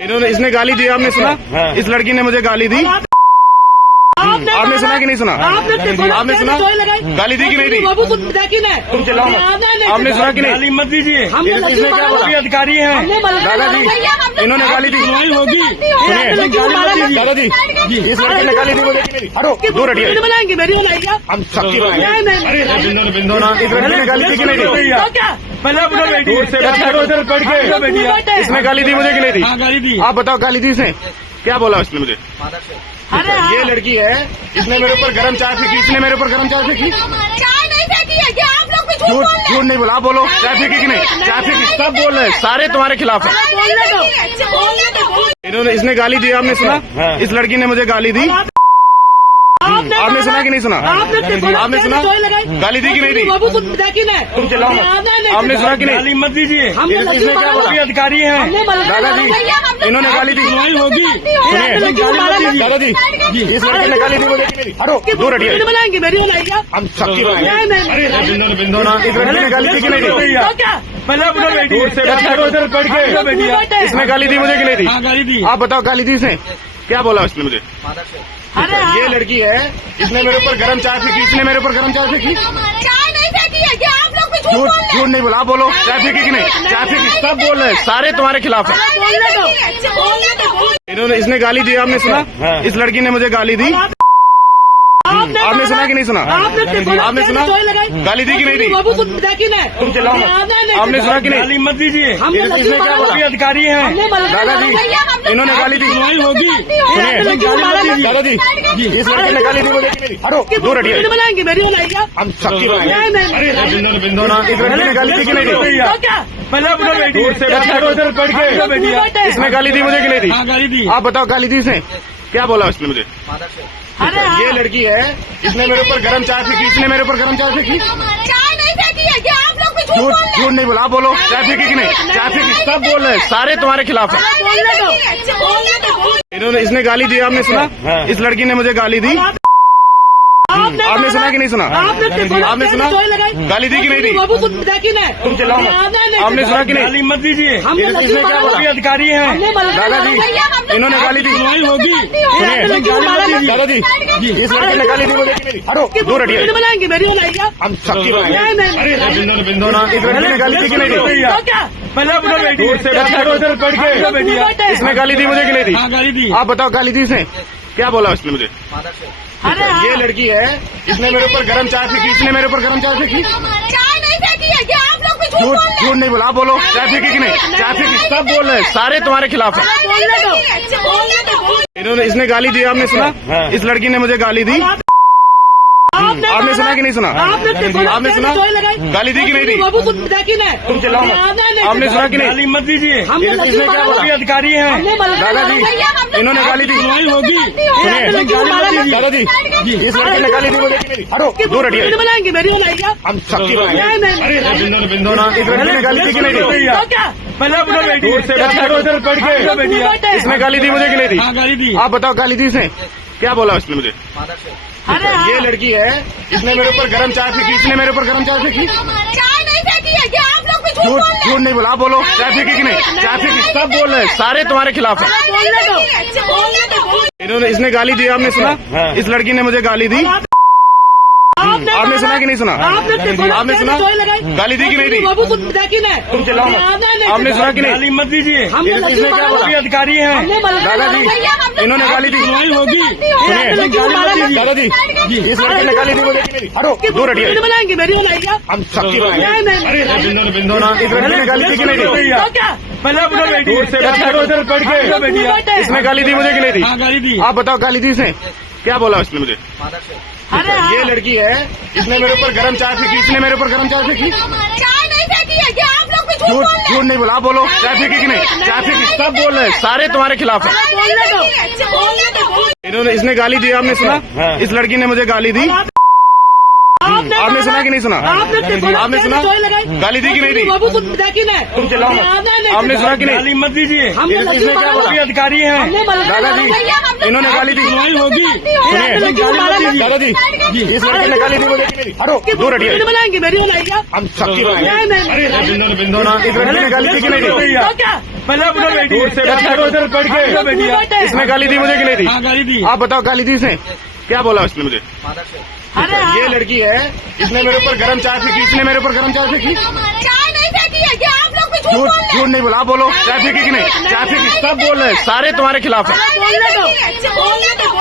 इसने गाली दी, आपने सुना? इस लड़की ने मुझे गाली दी। आपने सुना कि नहीं सुना? आपने सुना? गाली दी कि नहीं दी? तुम चिल्लाओ मत। आपने सुना कि नहीं? गाली मत दीजिए, इसने क्या बोला? अधिकारी हैं दादाजी, इन्होंने गाली दी। होगी। सुनिए दादाजी, इस लड़की ने गाली दी मुझे कि नहीं दी? हटो, दूर हटिए। हम सबकी बिंदो ना, इस लड़की ने गाली दी कि नहीं दी? पहले उधर बैठी, उधर बैठ के इसने गाली दी मुझे कि नहीं दी? गाली दी। आप बताओ, गाली दी इसने? क्या बोला उसने मुझे? ये लड़की है, इसने मेरे ऊपर गरम चाय फेंकी, इसने मेरे ऊपर गरम चाय फेंकी। चाय नहीं फेंकी है क्या? आप लोग कुछ झूठ नहीं बोला, आप बोलो। चाय फेंकी कि नहीं? चाय फेंकी, सब बोल रहे हैं, सारे तुम्हारे खिलाफ है। इसने गाली दी, आपने सुना? इस लड़की ने मुझे गाली दी। आपने सुना कि नहीं सुना? आपने सुना? गाली दी कि नहीं दी? तुम चिल्लाओ मत। आपने सुना कि नहीं? गाली मत दीजिए, इसने क्या बोला? अधिकारी हैं दादाजी, इन्होंने गाली दी। होगी। सुनिए दादाजी, इस लड़की ने गाली दी मुझे कि नहीं दी? हटो, दूर हटिए। हम सबकी बिंदो ना, इस लड़की ने गाली दी कि नहीं दी? पहले उधर बैठी, उधर बैठ के इसने गाली दी मुझे कि नहीं दी? गाली दी। आप बताओ, गाली दी इसने? क्या बोला उसने मुझे? ये लड़की है, इसने मेरे ऊपर गरम चाय फेंकी, इसने मेरे ऊपर गरम चाय फेंकी। चाय नहीं फेंकी है क्या? आप लोग कुछ झूठ नहीं बोला, आप बोलो। चाय फेंकी कि नहीं? चाय फेंकी, सब बोल रहे हैं, सारे तुम्हारे खिलाफ है। इसने गाली दी, आपने सुना? इस लड़की ने मुझे गाली दी। आपने सुना कि नहीं सुना? आपने सुना? गाली दी कि नहीं दी? तुम चिल्लाओ मत। आपने सुना कि नहीं? गाली मत दीजिए, इसने क्या बोला? अधिकारी हैं दादाजी, इन्होंने गाली दी। होगी। सुनिए दादाजी, इस लड़की ने गाली दी मुझे कि नहीं दी? हटो, दूर हटिए। हम सबकी बिंदो ना, इस लड़की ने गाली दी कि नहीं दी? पहले उधर बैठी, उधर बैठ के इसने गाली दी मुझे कि नहीं दी? गाली दी। आप बताओ, गाली दी इसने? क्या बोला उसने मुझे? ये लड़की है, इसने मेरे ऊपर गरम चाय फेंकी, इसने मेरे ऊपर गरम चाय फेंकी। चाय नहीं फेंकी है क्या? आप लोग कुछ झूठ नहीं बोला, आप बोलो। चाय फेंकी कि नहीं? चाय फेंकी, सब बोल रहे हैं, सारे तुम्हारे खिलाफ है। इसने गाली दी, आपने सुना? इस लड़की ने मुझे गाली दी। आपने सुना कि नहीं सुना? आपने सुना? गाली दी कि नहीं दी? तुम चिल्लाओ मत। आपने सुना कि नहीं? गाली मत दीजिए, इसने क्या बोला? अधिकारी हैं दादाजी, इन्होंने गाली दी। होगी। सुनिए दादाजी, इस लड़की ने गाली दी मुझे कि नहीं दी? हटो, दूर हटिए। हम सबकी बिंदो ना, इस लड़की ने गाली दी कि नहीं दी? पहले उधर बैठी, उधर बैठ के इसने गाली दी मुझे कि नहीं दी? गाली दी। आप बताओ, गाली दी इसने? क्या बोला उसने मुझे? ये लड़की है, इसने मेरे ऊपर गरम चाय फेंकी, इसने मेरे ऊपर गरम चाय फेंकी। चाय नहीं फेंकी है क्या? आप लोग कुछ झूठ नहीं बोला, आप बोलो। चाय फेंकी कि नहीं? चाय फेंकी, सब बोल रहे हैं, सारे तुम्हारे खिलाफ है। इसने गाली दी, आपने सुना? इस लड़की ने मुझे गाली दी। आपने सुना कि नहीं सुना? आपने सुना? गाली दी कि नहीं दी? तुम चिल्लाओ मत। आपने सुना कि नहीं? गाली मत दीजिए, इसने क्या बोला? अधिकारी हैं दादाजी, इन्होंने गाली दी। सुनिए दादाजी, इस लड़की ने गाली दी मुझे कि नहीं दी? हटो, दूर हटिए। हम सबकी बिंदो ना, इस लड़की ने गाली दी कि नहीं दी? पहले उधर बैठी, उधर बैठ के इसने गाली दी मुझे कि नहीं दी? गाली दी। आप बताओ, गाली दी इसने? क्या बोला उसने मुझे? ये लड़की है, इसने मेरे ऊपर गरम चाय फेंकी, इसने मेरे ऊपर गरम चाय फेंकी। चाय नहीं फेंकी है क्या? आप लोग कुछ झूठ नहीं बोला, आप बोलो। चाय फेंकी कि नहीं? चाय फेंकी, सब बोल रहे हैं, सारे तुम्हारे खिलाफ है। इसने गाली दी, आपने सुना? इस लड़की ने मुझे गाली दी। आपने सुना कि नहीं सुना? आपने सुना? गाली दी कि नहीं दी? तुम चिल्लाओ मत। आपने सुना कि नहीं? गाली मत दीजिए, इसने क्या बोला? अधिकारी हैं दादाजी, इन्होंने गाली दी। होगी। सुनिए दादाजी, इस लड़की ने गाली दी मुझे कि नहीं दी? हटो, दूर हटिए। हम सबकी बिंदो ना, इस लड़की ने गाली दी कि नहीं दी? पहले उधर बैठी, उधर बैठ के इसने गाली दी मुझे कि नहीं दी? गाली दी। आप बताओ, गाली दी इसने? क्या बोला उसने मुझे? ये लड़की है, इसने मेरे ऊपर गरम चाय फेंकी, इसने मेरे ऊपर गरम चाय फेंकी। चाय नहीं फेंकी है क्या? आप लोग कुछ झूठ नहीं बोला, आप बोलो। चाय फेंकी कि नहीं? चाय फेंकी, सब बोल रहे हैं, सारे तुम्हारे खिलाफ है। इसने गाली दी, आपने सुना? इस लड़की ने मुझे गाली दी। आपने सुना कि नहीं सुना? आपने सुना? गाली दी कि नहीं दी? बाबू को देखी नहीं तुम चिल्लाओ मत। आपने सुना कि नहीं? गाली मत दीजिए, इसने क्या बोला? ये अधिकारी हैं। दादाजी इन्होंने गाली दी, होगी। सुनिए दादाजी, इस लड़के ने गाली दी, वो देखी नहीं। हटो, दूर हटिए। बनाएंगे मेरी बनाइए हम सख्ती बनाएंगे। बिंदु ना, इस लड़के ने गाली दी कि नहीं दी? पहले अपना बैठिए, उधर बैठ के बैठिए। इसने गाली दी मुझे कि नहीं दी? हाँ, गाली दी। आप बताओ, गाली दी इसने? क्या बोला उसने मुझे? ये लड़की है, इसने मेरे ऊपर गरम चाय फेंकी, इसने मेरे ऊपर गरम चाय फेंकी। चाय नहीं फेंकी है, ये आप लोग भी झूठ झूठ बोल रहे हैं। झूठ नहीं बोला, आप बोलो चाय फेंकी कि नहीं? चाय फेंकी, सब बोल रहे हैं, सारे तुम्हारे खिलाफ है। बोलने दो।